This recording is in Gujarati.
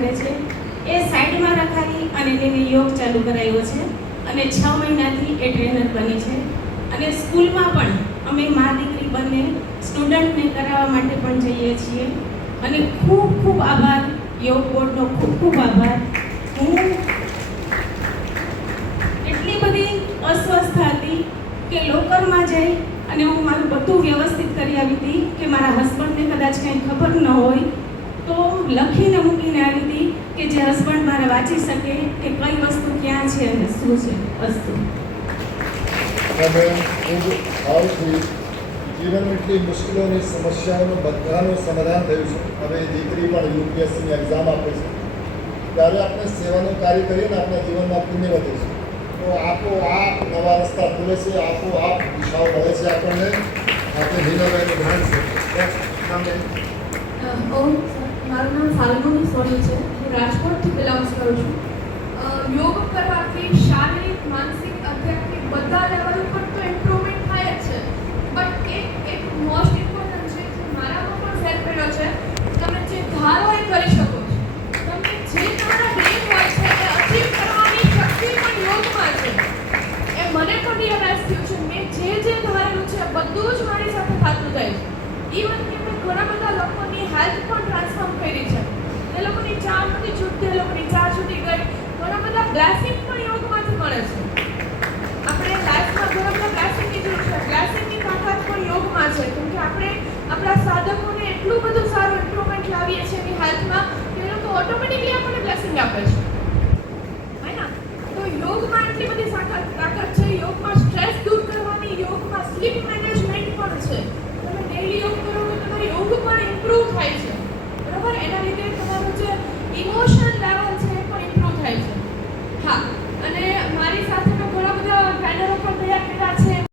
કરે છે એ સાઈડમાં રખાવી અને તેને યોગ ચાલુ કરાવ્યો છે અને 6 મહિનાથી એ ટ્રેનર બની છે. અને સ્કૂલમાં પણ અમે મા દીકરી બંને સ્ટુડન્ટને કરાવવા માટે પણ જઈએ છીએ. અને ખૂબ ખૂબ આભાર યોગ બોર્ડનો, ખૂબ ખૂબ આભાર. હું એટલી બધી અસ્વસ્થ હતી કે લોકરમાં જઈ અને હું મારું બધું વ્યવસ્થિત કરી આવી હતી કે મારા હસબન્ડને કદાચ કંઈ ખબર ન હોય તો લખીને મૂકીને આવી હતી કે જે હસબન્ડ મારે વાંચી શકે કે કઈ વસ્તુ ક્યાં છે અને શું છે વસ્તુ. જીવનમાં એટલી મુશ્કેલોની સમસ્યાઓનું બધાનું સમાધાન થયું છે. હવે દીકરી પણ યુપીએસસીની એક્ઝામ આપે છે ત્યારે આપણે સેવાનું કાર્ય કરીએ ને આપણા જીવનમાં પુણ્ય વધે છે. તો આપોઆપ નવા રસ્તા ખુલે છે, આપોઆપ દિશાઓ મળે છે આપણને. આપણે હિનાબેનનું ધ્યાન છે. મારું નામ ફાલ્ગુની સોની છે. હું રાજકોટથી બિલોંગ્સ કરું છું. યોગ કરવાથી શારીરિક, માનસિક, આધ્યાત્મિક બધા લેવલ ઉપર તો ઇમ્પ્રુવમેન્ટ થાય જ છે. બટ એક મોસ્ટ ઇમ્પોર્ટન્ટ છે જે મારામાં પણ ફેર પડ્યો છે, તમે જે ધારો એ કરી શકો છો. તમે જે તમારા ડ્રીમ હોય છે એ અચીવ કરવાની શક્તિ પણ યોગમાં છે. એ મને પણ રિયલાઇઝ થયું છે. મેં જે ધારેલું છે બધું જ મારી સાથે થતું જાય છે. ઇવન કે મેં ઘણા બધા લોકોની હેલ્થ પણ ટ્રાન્સફોર્મ કરી છે. એ લોકોની ચા નથી છૂટતી, એ લોકોની ચા છૂટી ગઈ. ઘણા બધા બ્લેસિંગ પણ યોગમાંથી મળે છે. આપણે લાઈફમાં ઘણા બધા બ્લેસિંગની જરૂર છે. બ્લેસિંગની તાકાત પણ યોગમાં છે. કેમ કે આપણે આપણા સાધકોને એટલું બધું સારું ઇમ્પ્રુવમેન્ટ લાવીએ છીએ એની હેલ્થમાં કે એ લોકો ઓટોમેટિકલી આપણને બ્લેસિંગ આપે છે. હે ના? તો યોગમાં એટલી બધી તાકાત છે. યોગમાં સ્ટ્રેસ દૂર કરવાની, યોગમાં સ્લીપ મેનેજમેન્ટ પણ છે. તમે ડેઈલી યોગ કરો તો તમારી ઊંઘ પણ ઇમ્પ્રૂવ થાય છે.